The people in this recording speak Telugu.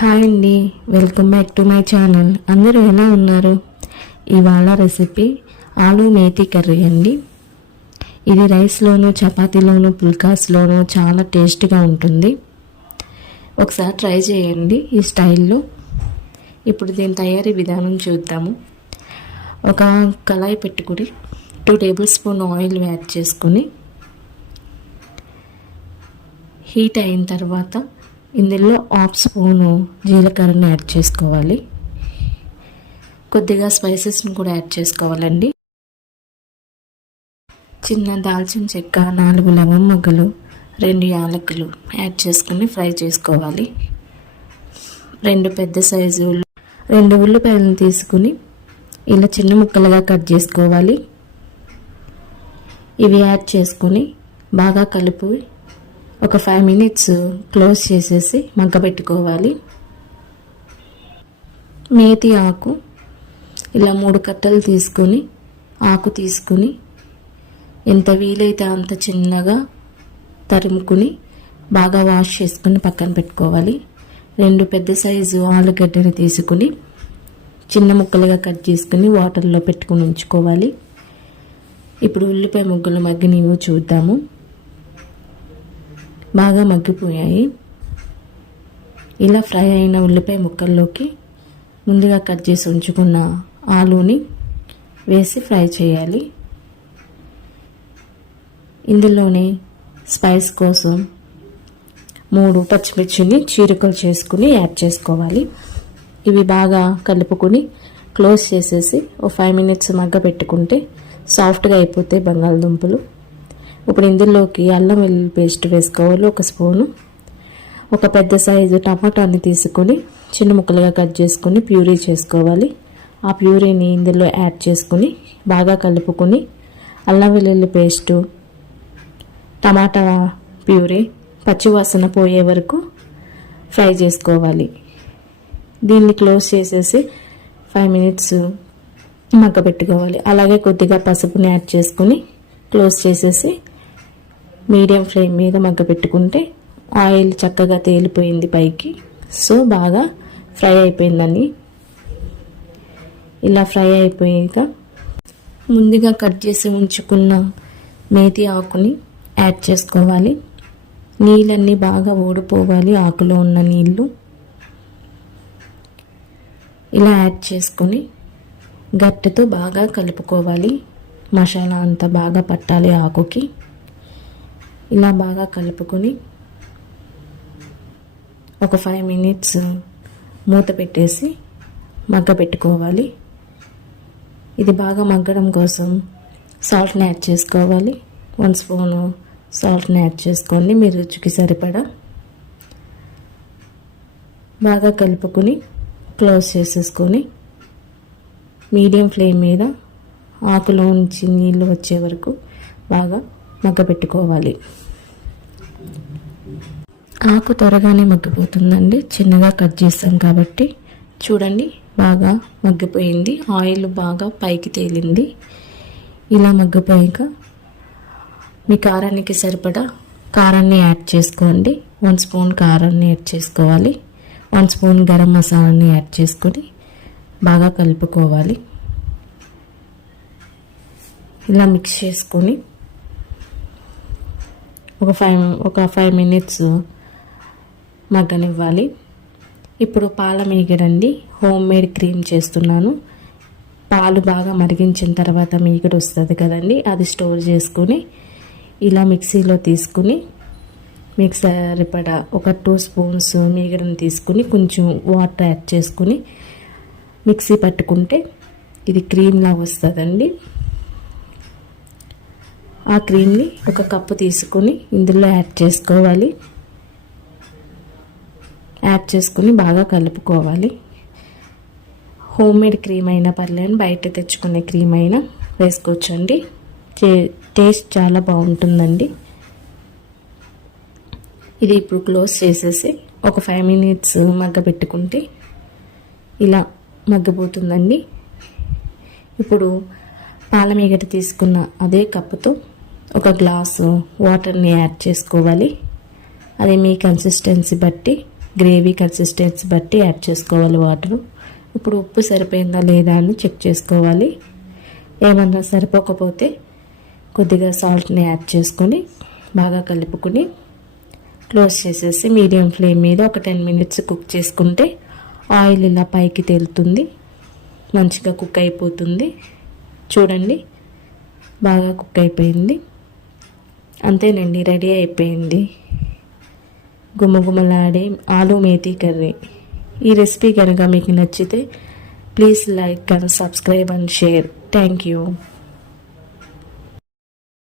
హాయ్ అండి. Welcome back to my channel. అందరూ ఎలా ఉన్నారు? ఇవాళ రెసిపీ ఆలు మేతి కర్రీ అండి. ఇది రైస్లోను చపాతీలోను పుల్కాస్లోను చాలా టేస్ట్గా ఉంటుంది. ఒకసారి ట్రై చేయండి ఈ స్టైల్లో. ఇప్పుడు దీని తయారీ విధానం చూద్దాము. ఒక కళాయి పెట్టుకుని two tablespoon oil add చేసుకుని హీట్ అయిన తర్వాత ఇందులో హాఫ్ స్పూను జీలకర్రని యాడ్ చేసుకోవాలి. కొద్దిగా స్పైసెస్ని కూడా యాడ్ చేసుకోవాలండి. చిన్న దాల్చిన చెక్క నాలుగు లవం మొగ్గలు రెండు యాలకులు యాడ్ చేసుకుని ఫ్రై చేసుకోవాలి. రెండు పెద్ద సైజు రెండు ఉల్లిపాయలను తీసుకుని ఇలా చిన్న ముక్కలుగా కట్ చేసుకోవాలి. ఇవి యాడ్ చేసుకొని బాగా కలుపు ఒక ఫైవ్ మినిట్స్ క్లోజ్ చేసేసి మగ్గబెట్టుకోవాలి మేతి ఆకు ఇలా మూడు కట్టలు తీసుకొని ఆకు తీసుకుని ఎంత వీలైతే అంత చిన్నగా తరుముకుని బాగా వాష్ చేసుకుని పక్కన పెట్టుకోవాలి. రెండు పెద్ద సైజు ఆలుగడ్డని తీసుకుని చిన్న ముక్కలుగా కట్ చేసుకుని వాటర్లో పెట్టుకుని ఉంచుకోవాలి. ఇప్పుడు ఉల్లిపాయ ముగ్గులు మగ్గినవి చూద్దాము. బాగా మగ్గిపోయాయి. ఇలా ఫ్రై అయిన ఉల్లిపాయ ముక్కల్లోకి ముందుగా కట్ చేసి ఉంచుకున్న ఆలూని వేసి ఫ్రై చేయాలి. ఇందులోనే స్పైస్ కోసం మూడు పచ్చిమిర్చిని చీరికలు చేసుకుని యాడ్ చేసుకోవాలి. ఇవి బాగా కలుపుకొని క్లోజ్ చేసేసి ఓ ఫైవ్ మినిట్స్ మగ్గ పెట్టుకుంటే సాఫ్ట్గా అయిపోతాయి బంగాళదుంపలు. ఇప్పుడు ఇందులోకి అల్లం వెల్లుల్లి పేస్ట్ వేసుకోవాలి ఒక స్పూను. ఒక పెద్ద సైజు టమాటాని తీసుకొని చిన్న ముక్కలుగా కట్ చేసుకొని ప్యూరీ చేసుకోవాలి. ఆ ప్యూరీని ఇందులో యాడ్ చేసుకొని బాగా కలుపుకొని అల్లం వెల్లుల్లి పేస్టు టమాటా ప్యూరీ పచ్చివాసన పోయే వరకు ఫ్రై చేసుకోవాలి. దీన్ని క్లోజ్ చేసేసి ఫైవ్ మినిట్స్ మగ్గబెట్టుకోవాలి అలాగే కొద్దిగా పసుపుని యాడ్ చేసుకుని క్లోజ్ చేసేసి మీడియం ఫ్లేమ్ మీద మగ్గబెట్టుకుంటే ఆయిల్ చక్కగా తేలిపోయింది పైకి. సో బాగా ఫ్రై అయిపోయిందని ఇలా ఫ్రై అయిపోయాక ముందుగా కట్ చేసి ఉంచుకున్న మేతి ఆకుని యాడ్ చేసుకోవాలి. నీళ్ళన్నీ బాగా ఓడిపోవాలి ఆకులో ఉన్న నీళ్ళు ఇలా యాడ్ చేసుకొని గట్టెతో బాగా కలుపుకోవాలి. మసాలా అంతా బాగా పట్టాలి ఆకుకి. ఇలా బాగా కలుపుకొని ఒక ఫైవ్ మినిట్స్ మూత పెట్టేసి మగ్గ పెట్టుకోవాలి. ఇది బాగా మగ్గడం కోసం సాల్ట్ని యాడ్ చేసుకోవాలి. వన్ స్పూను సాల్ట్ని యాడ్ చేసుకోండి మీ రుచికి సరిపడా బాగా కలుపుకొని క్లోజ్ చేసేసుకొని మీడియం ఫ్లేమ్ మీద ఆకులో నుంచి నీళ్ళు వచ్చే వరకు బాగా మగ్గపెట్టుకోవాలి ఆకు త్వరగానే మగ్గిపోతుందండి. చిన్నగా కట్ చేస్తాం కాబట్టి. చూడండి బాగా మగ్గిపోయింది. ఆయిల్ బాగా పైకి తేలింది. ఇలా మగ్గిపోయాక మీ కారానికి సరిపడా కారాన్ని యాడ్ చేసుకోండి. వన్ స్పూన్ కారాన్ని యాడ్ చేసుకోవాలి. వన్ స్పూన్ గరం మసాలాని యాడ్ చేసుకొని బాగా కలుపుకోవాలి. ఇలా మిక్స్ చేసుకొని ఒక ఫైవ్ ఒక ఫైవ్ మినిట్స్ మగ్గనివ్వాలి. ఇప్పుడు పాల మీగడండి. హోమ్ మేడ్ క్రీమ్ చేస్తున్నాను. పాలు బాగా మరిగించిన తర్వాత మీగడ వస్తుంది కదండి. అది స్టోర్ చేసుకుని ఇలా మిక్సీలో తీసుకుని మీకు సరిపడా ఒక టూ స్పూన్స్ మీగడని తీసుకుని కొంచెం వాటర్ యాడ్ చేసుకుని మిక్సీ పట్టుకుంటే ఇది క్రీమ్లా వస్తుందండి. ఆ క్రీమ్ని ఒక కప్పు తీసుకుని ఇందులో యాడ్ చేసుకోవాలి. యాడ్ చేసుకుని బాగా కలుపుకోవాలి. హోమ్ మేడ్ క్రీమ్ అయినా పర్లేదు బయట తెచ్చుకునే క్రీమ్ అయినా వేసుకోవచ్చండి. టేస్ట్ చాలా బాగుంటుందండి. ఇది ఇప్పుడు క్లోజ్ చేసేసి ఒక ఫైవ్ మినిట్స్ మగ్గ పెట్టుకుంటే ఇలా మగ్గిపోతుందండి. ఇప్పుడు పాల మీగడ తీసుకున్న అదే కప్పుతో ఒక గ్లాసు వాటర్ని యాడ్ చేసుకోవాలి. అది మీ కన్సిస్టెన్సీ బట్టి గ్రేవీ కన్సిస్టెన్సీ బట్టి యాడ్ చేసుకోవాలి వాటర్. ఇప్పుడు ఉప్పు సరిపోయిందా లేదా అని చెక్ చేసుకోవాలి. ఏమన్నా సరిపోకపోతే కొద్దిగా సాల్ట్ని యాడ్ చేసుకొని బాగా కలుపుకొని క్లోజ్ చేసేసి మీడియం ఫ్లేమ్ మీద ఒక టెన్ మినిట్స్ కుక్ చేసుకుంటే ఆయిల్ ఇలా పైకి తేలుతుంది. మంచిగా కుక్ అయిపోతుంది. చూడండి బాగా కుక్ అయిపోయింది. అంతేనండి రెడీ అయిపోయింది. గుమగుమలాడే ఆలు మేతి కర్రీ. ఈ రెసిపీ కనుక మీకు నచ్చితే please like and subscribe and share. Thank you.